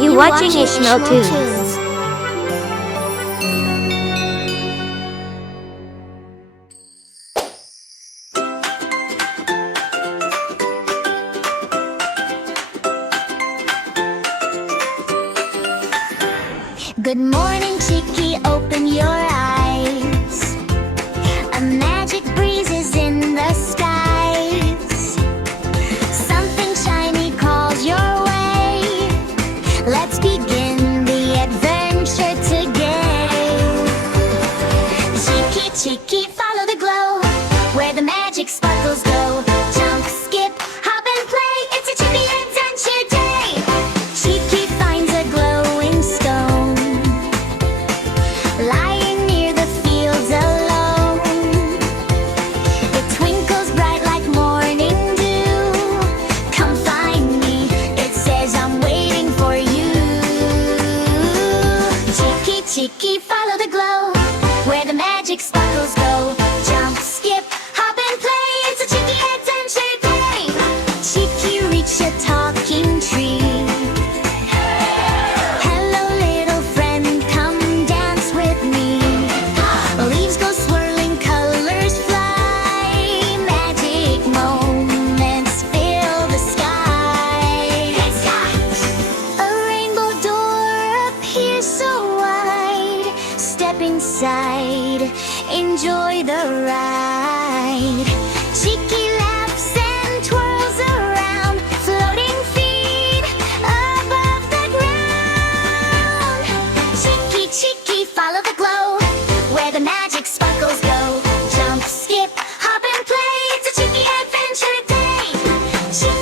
You watching ISHMALTOONS. Good morning, Chiki, open your eyes. A magic breeze is in the skies. Something shiny calls your way. Let's begin the adventure today. Chiki, Chiki, follow the glow, where the magic sparkles go. Jump, skip, hop and play, it's a Chiki adventure day. Chiki finds a glowing stone lying near the fields alone. It twinkles bright like morning dew. Come find me, it says I'm waiting for you. Chiki, Chiki, follow the glow, where the magic sparkles go. Jump, skip, hop and play, it's a Chiki adventure day. Chiki reached a talking tree. Hello little friend, come dance with me. Leaves go swirling, colors fly. Magic moments fill the sky. A rainbow door appears so wide. Step inside, enjoy the ride. Chiki laughs and twirls around, floating feet above the ground. Chiki, Chiki, follow the glow, where the magic sparkles go. Jump, skip, hop and play, it's a Chiki adventure day. Chiki